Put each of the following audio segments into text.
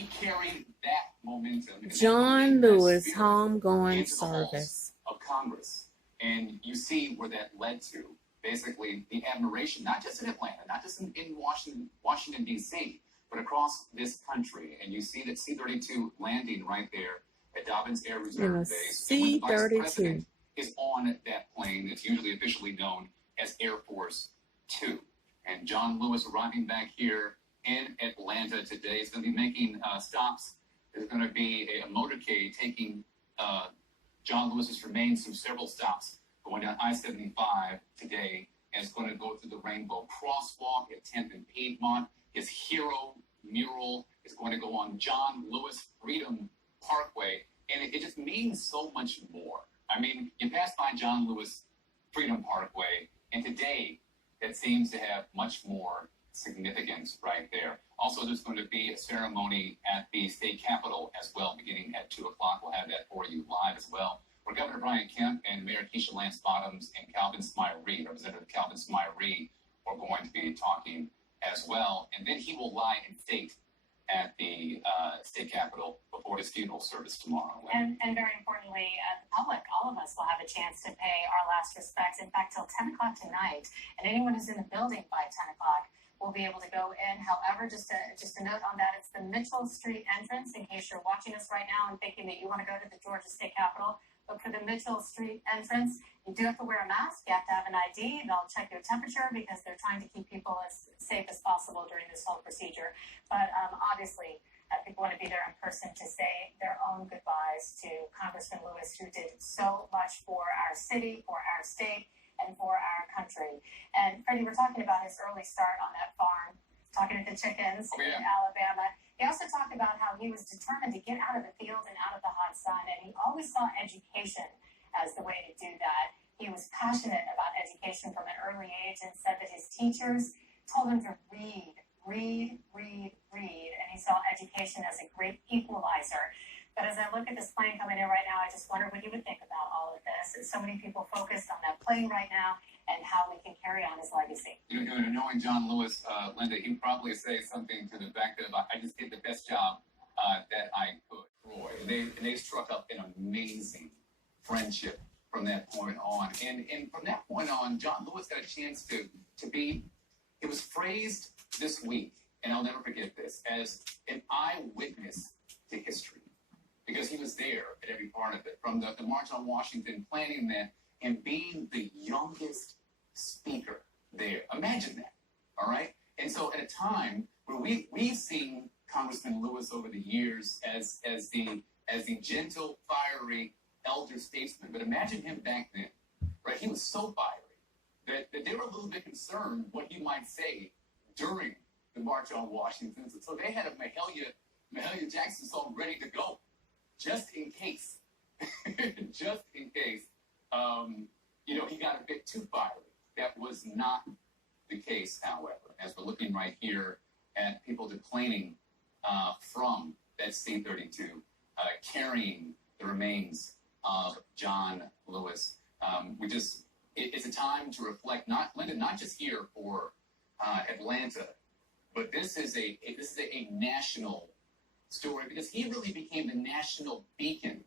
he carried that momentum. John Lewis homegoing service of Congress. And you see where that led to. Basically, the admiration, not just in Atlanta, not just in Washington, D.C., but across this country. And you see that C-32 landing right there at Dobbins Air Reserve Base. C-32 the Vice President is on that plane that's usually officially known as Air Force 2. And John Lewis arriving back here in Atlanta today is going to be making stops. There's going to be a motorcade taking John Lewis's remains through several stops going down I-75 today, and it's going to go through the Rainbow Crosswalk at 10th and Piedmont. His hero mural is going to go on John Lewis Freedom Parkway, and it just means so much more. I mean, you pass by John Lewis Freedom Parkway, and today that seems to have much more significance right there. Also, there's going to be a ceremony at the state capitol as well, beginning at 2 o'clock. We'll have that for you live as well, where Governor Brian Kemp and Mayor Keisha Lance Bottoms and Calvin Smyre-Reed, Representative Calvin Smyre-Reed, are going to be talking as well. And then he will lie in state at the state capitol before his funeral service tomorrow. And very importantly, the public, all of us, will have a chance to pay our last respects. In fact, till 10 o'clock tonight. And anyone who's in the building by 10 o'clock will be able to go in. However, just a note on that, it's the Mitchell Street entrance, in case you're watching us right now and thinking that you want to go to the Georgia State Capitol. But for the Mitchell Street entrance, you do have to wear a mask. You have to have an ID. They'll check your temperature because they're trying to keep people as safe as possible during this whole procedure. But obviously, people want to be there in person to say their own goodbyes to Congressman Lewis, who did so much for our city, for our state, and for our country. And Freddie, we're talking about his early start on that farm, talking to the chickens in Alabama. He also talked about how he was determined to get out of the field and out of the hot sun, and he always saw education as the way to do that. He was passionate about education from an early age and said that his teachers told him to read, and he saw education as a great equalizer. But as I look at this plane coming in right now, I just wonder what he would think about all of this. And so many people focused on that plane right now and how we can carry on his legacy. You know, knowing John Lewis, Linda, he'd probably say something to the fact of, I just did the best job that I could. Roy, and they struck up an amazing friendship from that point on. And from that point on, John Lewis got a chance to be, it was phrased this week, and I'll never forget this, as an eyewitness to history. Because he was there at every part of it, from the March on Washington, planning that, and being the youngest speaker there. Imagine that, all right? And so at a time where we've seen Congressman Lewis over the years as the gentle, fiery elder statesman, but imagine him back then, right? He was so fiery that they were a little bit concerned what he might say during the March on Washington. So they had a Mahalia Jackson song ready to go, just in case. Just in case, he got a bit too fiery. That was not the case, however, as we're looking right here at people deplaning from that C-32, carrying the remains of John Lewis. It's a time to reflect, not just here for Atlanta, but this is a national story, because he really became the national beacon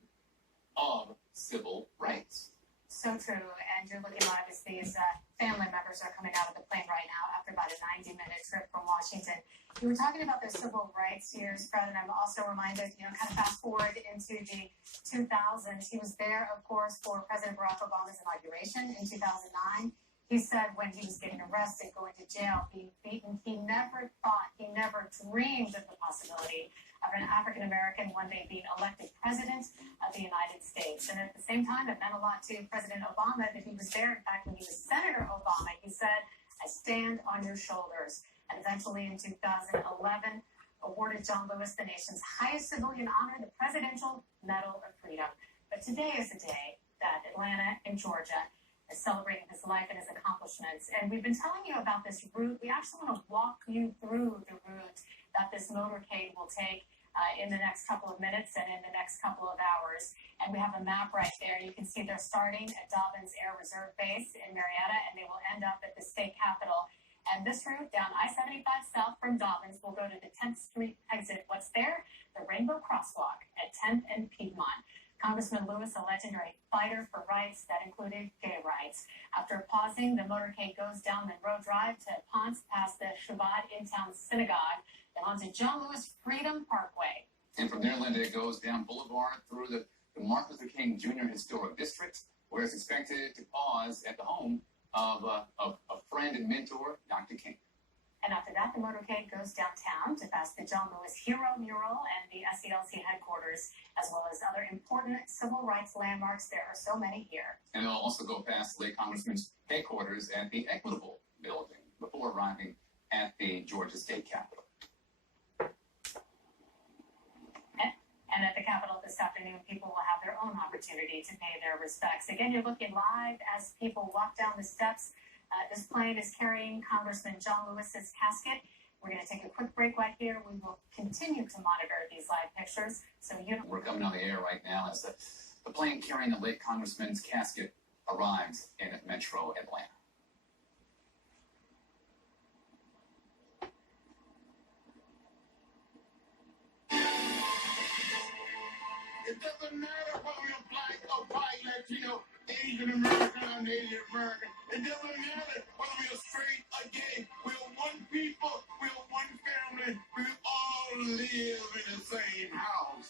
of civil rights. So true. And you're looking live as these family members are coming out of the plane right now after about a 90-minute trip from Washington. You were talking about their civil rights years, Fred, and I'm also reminded, kind of fast forward into the 2000s. He was there, of course, for President Barack Obama's inauguration in 2009. He said when he was getting arrested, going to jail, being beaten, he never dreamed of the possibility of an African-American one day being elected president of the United States. And at the same time, it meant a lot to President Obama that he was there. In fact, when he was Senator Obama, he said, "I stand on your shoulders." And eventually in 2011, awarded John Lewis the nation's highest civilian honor, the Presidential Medal of Freedom. But today is a day that Atlanta and Georgia is celebrating his life and his accomplishments. And we've been telling you about this route. We actually want to walk you through the route that this motorcade will take in the next couple of minutes and in the next couple of hours. And we have a map right there. You can see they're starting at Dobbins Air Reserve Base in Marietta, and they will end up at the state capitol. And this route down I-75 south from Dobbins will go to the 10th Street exit. What's there? the Rainbow Crosswalk at 10th and Piedmont. Congressman Lewis, a legendary fighter for rights that included gay rights. After pausing, the motorcade goes down Monroe Drive to Ponce past the Shabbat in-town synagogue and onto John Lewis Freedom Parkway. And from there, Linda, it goes down Boulevard through the Martin Luther King Jr. Historic District, where it's expected to pause at the home of a friend and mentor, Dr. King. And after that, the motorcade goes downtown to pass the John Lewis Hero mural and the SCLC headquarters, as well as other important civil rights landmarks. There are so many here. And it'll also go past the late Congressman's headquarters at the Equitable Building before arriving at the Georgia State Capitol. And at the Capitol this afternoon, people will have their own opportunity to pay their respects. Again, you're looking live as people walk down the steps. This plane is carrying Congressman John Lewis's casket. We're going to take a quick break right here. We will continue to monitor these live pictures. So we're coming on the air right now as the plane carrying the late Congressman's casket arrives in Metro Atlanta. It doesn't matter whether we're black or white, Latino, Asian American, or Native American. It doesn't matter whether we're straight or gay. We're one people, we're one family. We all live in the same house.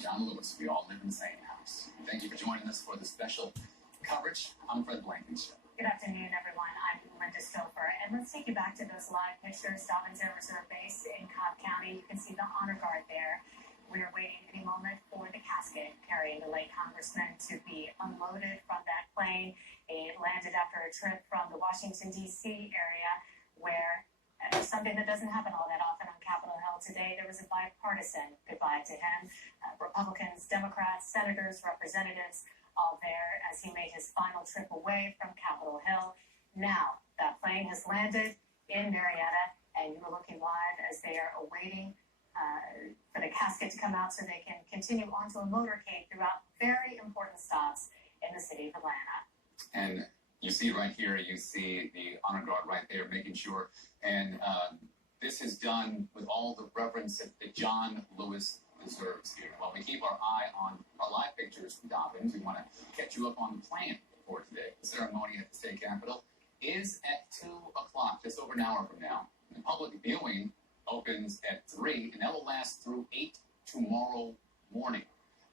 John Lewis, we all live in the same house. Thank you for joining us for the special coverage. I'm Fred Blankenship. Good afternoon, everyone. I'm Linda Stouffer, and let's take you back to those live pictures. Dobbins Air Reserve Base in Cobb County. You can see the honor guard there. We're waiting any moment for the casket carrying the late congressman to be unloaded from that plane. It landed after a trip from the Washington, D.C. area, where something that doesn't happen all that often on Capitol Hill today. There was a bipartisan goodbye to him. Republicans, Democrats, senators, representatives, all there as he made his final trip away from Capitol Hill. Now, that plane has landed in Marietta, and you are looking live as they are awaiting for the casket to come out so they can continue onto a motorcade throughout very important stops in the city of Atlanta. And you see right here, you see the honor guard right there making sure. And this is done with all the reverence that John Lewis deserves here. While we keep our eye on our live pictures from Dobbins, we want to catch you up on the plan for today. The ceremony at the state capitol is at 2 o'clock, just over an hour from now. The public viewing opens at 3, and that will last through 8 tomorrow morning.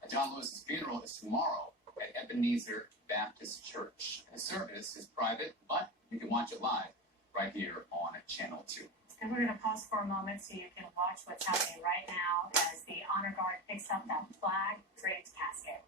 John Lewis's funeral is tomorrow at Ebenezer Baptist Church. The service is private, but you can watch it live right here on Channel 2. And we're going to pause for a moment so you can watch what's happening right now as the honor guard picks up that flag-draped casket.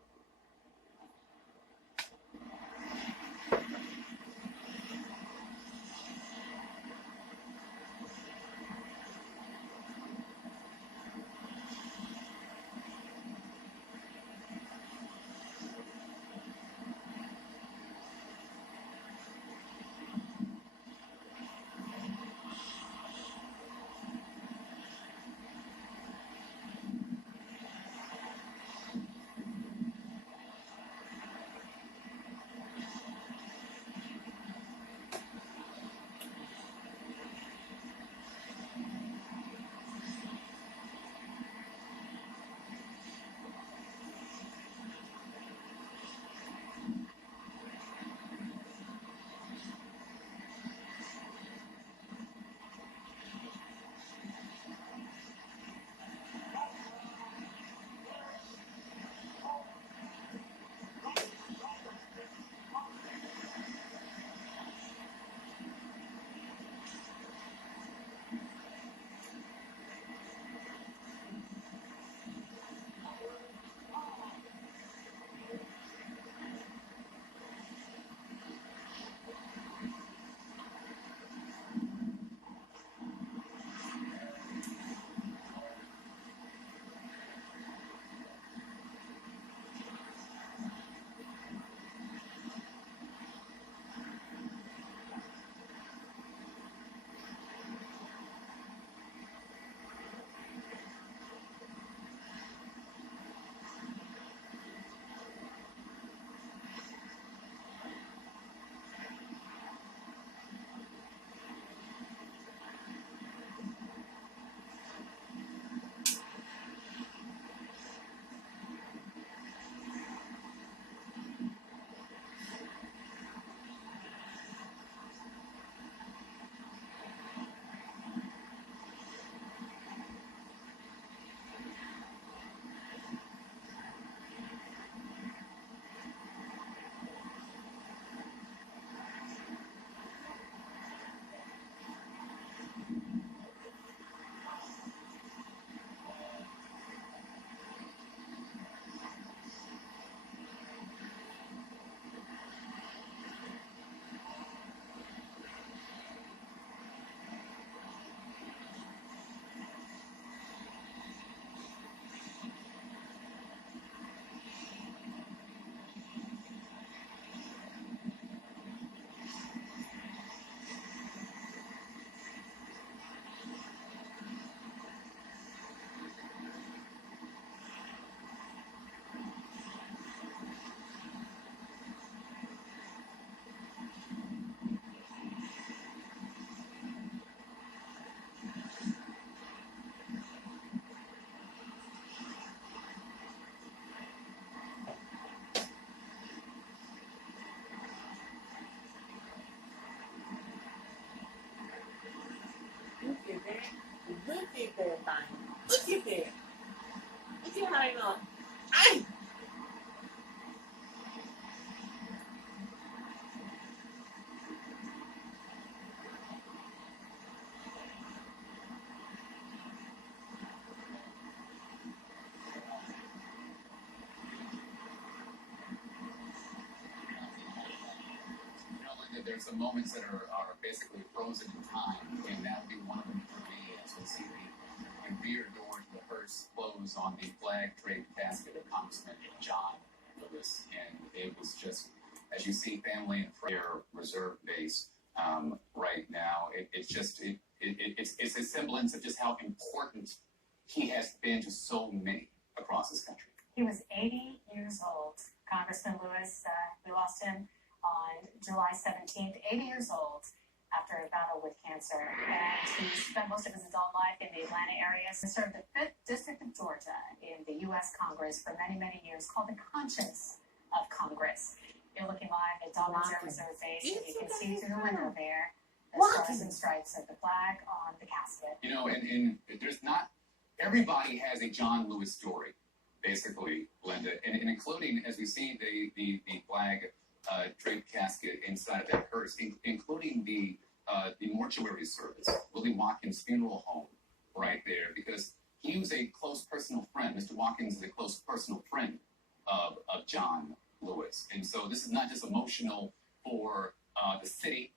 at that thing. Look at that. Look at how they know. Ay! Linda, there's some moments that are basically frozen in time, and that would be one of them for me as we see the rear doors of the hearse close on the flag draped casket of Congressman John Lewis. And it was just, as you see, family and prayer reserve base right now. It's a semblance of just how important he has been to so many across this country. He was 80 years old. Congressman Lewis, we lost him on July 17th, 80 years old, after a battle with cancer. And he spent most of his adult life in the Atlanta area. He served the 5th District of Georgia in the U.S. Congress for many, many years, called the conscience of Congress. You're looking live at Dalton's Air Reserve Base, and you can see through the window there the stars and stripes of the flag on the casket. You know, and there's not, everybody has a John Lewis story, basically, Linda, and including, as we see the flag draped casket inside of that hearse, including the mortuary service, Willie Watkins Funeral Home, right there, because he was a close personal friend. Mr. Watkins is a close personal friend of John Lewis, and so this is not just emotional for the city,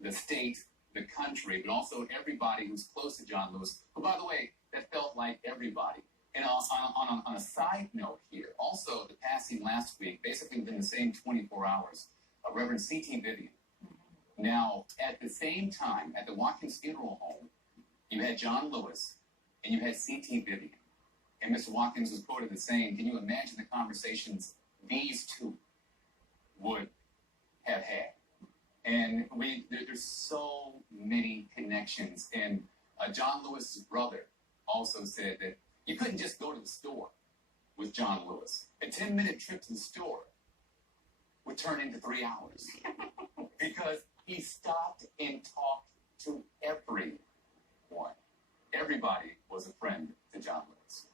the state, the country, but also everybody who's close to John Lewis, who, by the way, that felt like everybody. And on a side note here, also the passing last week, basically within the same 24 hours, of Reverend C.T. Vivian. Now, at the same time, at the Watkins Funeral Home, you had John Lewis and you had C.T. Vivian. And Mr. Watkins was quoted as saying, can you imagine the conversations these two would have had? And there's so many connections. And John Lewis's brother also said that you couldn't just go to the store with John Lewis. A 10-minute trip to the store would turn into 3 hours because he stopped and talked to everyone. Everybody was a friend to John Lewis.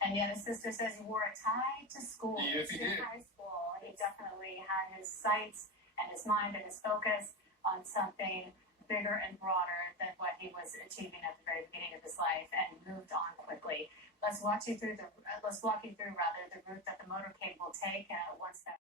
And yet his sister says he wore a tie to school. Yes, he did. High school. He definitely had his sights and his mind and his focus on something bigger and broader than what he was achieving at the very beginning of his life, and moved on quickly. Let's walk you through the route that the motorcade will take once that